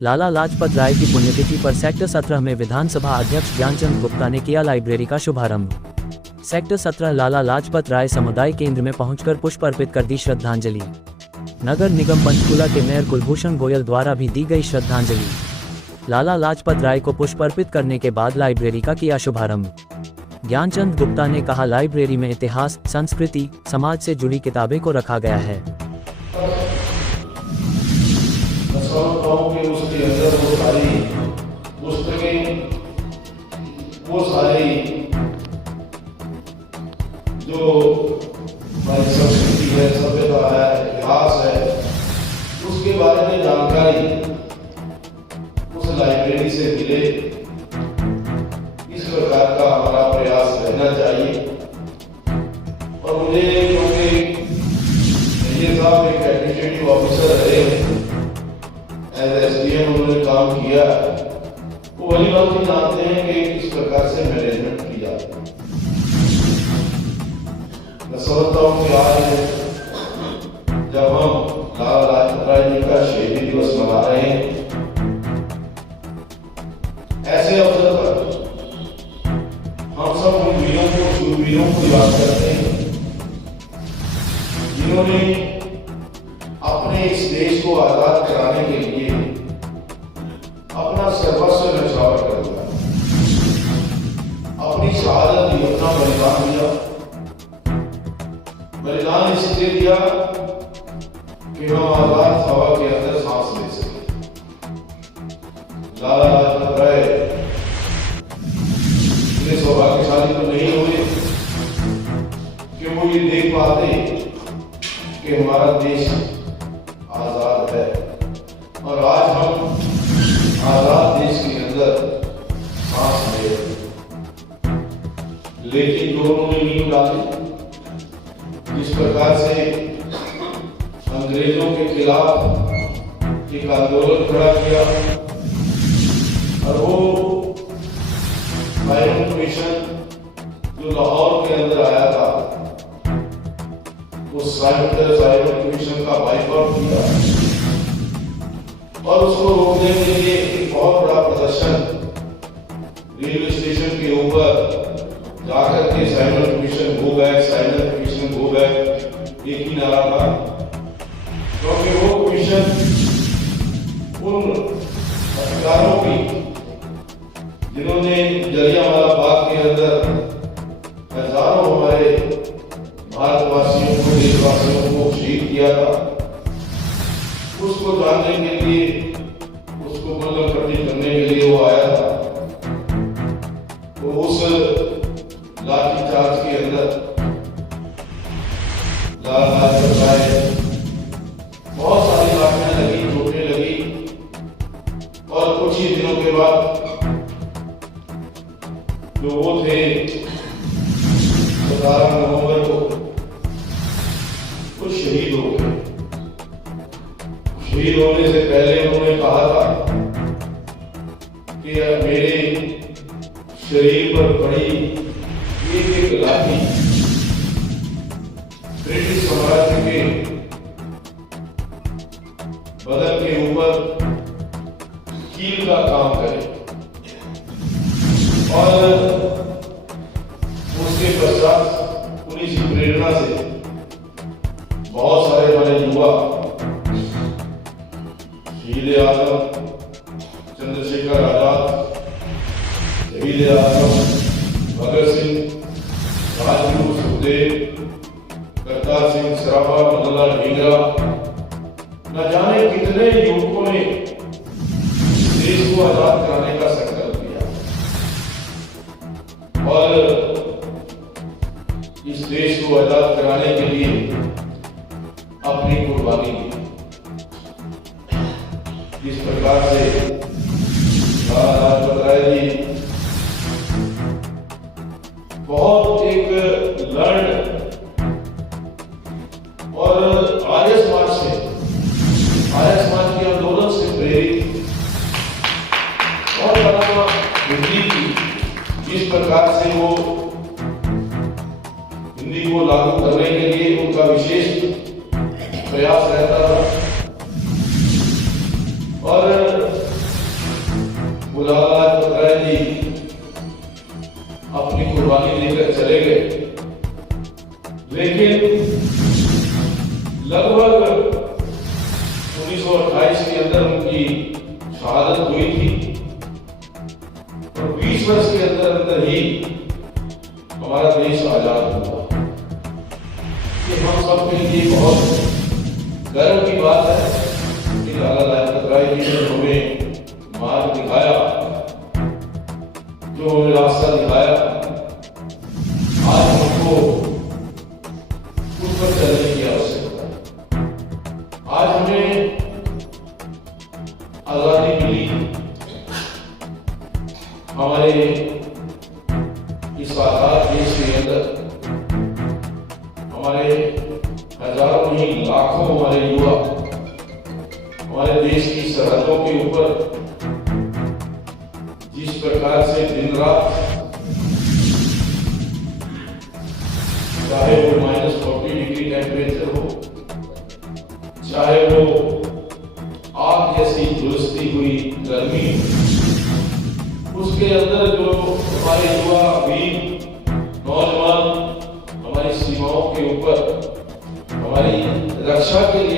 लाला लाजपत राय की पुण्यतिथि पर सेक्टर 17 में विधानसभा अध्यक्ष ज्ञानचंद गुप्ता ने किया लाइब्रेरी का शुभारंभ। सेक्टर 17 लाला लाजपत राय समुदाय केंद्र में पहुंचकर पुष्प अर्पित कर दी श्रद्धांजलि। नगर निगम पंचकुला के मेयर कुलभूषण गोयल द्वारा भी दी गई श्रद्धांजलि। लाला लाजपत राय को पुष्प अर्पित करने के बाद लाइब्रेरी का किया शुभारंभ। ज्ञानचंद गुप्ता ने कहा, लाइब्रेरी में इतिहास, संस्कृति, समाज से जुड़ी किताबें को रखा गया है। कि उसके अंदर वो सारी पुस्तकें, वो सारी जो हमारी संस्कृति है, सभ्यता है, इतिहास है, उसके बारे में जानकारी उस लाइब्रेरी से मिले, इस प्रकार का हमारा प्रयास रहना चाहिए। और मुझे क्योंकि ये साहब एक एडमिनिस्ट्रेटिव ऑफिसर रहे हैं, एसडीएम उन्होंने काम किया, वो वही बात ही जानते हैं कि किस प्रकार से मैनेजमेंट की जाती है। मैं समझता हूँ कि आज जब हम लाला लाजपत राय जी का शहीदी दिवस मना रहे हैं, ऐसे अवसर पर हम सब उन वीरों को, शूरवीरों को याद करते हैं जिन्होंने अपने इस देश को आजाद कराने के लिए अपना सर्वस्व न्यौछावर कर दिया, अपनी शहादत दी, अपना बलिदान दिया। बलिदान इसलिए दिया कि हम आजाद हवा के अंदर सांस ले सके। लाला लाजपत राय इतने सौभाग्यशाली तो नहीं हुए कि वो ये देख पाते कि हमारा देश आजाद है, और आज हम आजाद देश के अंदर सांस ले रहे हैं। लेकिन जो उन्होंने नींव डाली, जिस प्रकार से अंग्रेजों के खिलाफ एक आंदोलन खड़ा किया, और वो साइमन कमीशन जो लाहौर के अंदर आया था, उस साइमन कमीशन का बाइकआउट किया, और उसको रोकने के लिए एक बहुत बड़ा प्रदर्शन रेलवे स्टेशन के ऊपर जाकर के Simon commission go back, Simon commission go back एक ही नारा था, क्योंकि वो कमीशन उन अधिकारों की जिन्होंने जलियांवाला बाग के अंदर हजारों हमारे भारतवासियों को, देशवासियों को शहीद किया था, उसको जानने के लिए, उसको मलम पट्टी करने के लिए वो आया था। तो उस लाठीचार्ज के अंदर लाला लाजपत राय बहुत सारी लाठियां लगी, चोटें लगी, और कुछ ही दिनों के बाद जो वो थे 17 नवंबर को वो शहीद हो गए। शहीद होने से पहले उन्होंने कहा था कि मेरे शरीर पर पड़ी एक एक लाठी ब्रिटिश साम्राज्य के बदन के ऊपर कील का काम करे। और उसके पश्चात उन्हीं की प्रेरणा से बहुत सारे हमारे युवा शहीद आजम चंद्रशेखर आजाद, शहीद आजम भगत सिंह, राजगुरु सुखदेव, करतार सिंह सराभा, मदनलाल ढींगरा, न जाने कितने युवकों ने देश को आजाद कराने का संकल्प किया, और इस देश को आजाद कराने के लिए अपनी कुर्बानी दी। इस प्रकार से लाला लाजपत राय जी बहुत एक लर्न और आर्य समाज के आंदोलन से प्रेरित और बड़ा हिंदी की, जिस प्रकार से वो हिंदी को लागू करने के लिए उनका विशेष प्रयास रहता था। और कुर्बानी देकर चले गए, लेकिन लगभग 1928 के अंदर उनकी शहादत हुई थी और 20 वर्ष के अंदर अंदर ही हमारा देश आजाद हुआ। ये हम सबके लिए बहुत गर्व की बात है कि लाला लाजपत राय जी ने हमें मार्ग दिखाया, जो हमें रास्ता दिखाया। आज हमको उस पर चलने की आवश्यकता है। आज हमें आजादी मिली, हमारे इस आजाद देश के अंदर हमारे हजारों नहीं लाखों हमारे युवा हमारे देश की सरहदों के ऊपर जिस प्रकार से दिन रात, चाहे वो -40 डिग्री टेम्परेचर हो, चाहे वो आग जैसी झुलसती हुई गर्मी, उसके अंदर जो हमारे युवा वीर नौजवान हमारी सीमाओं के ऊपर हमारी रक्षा के लिए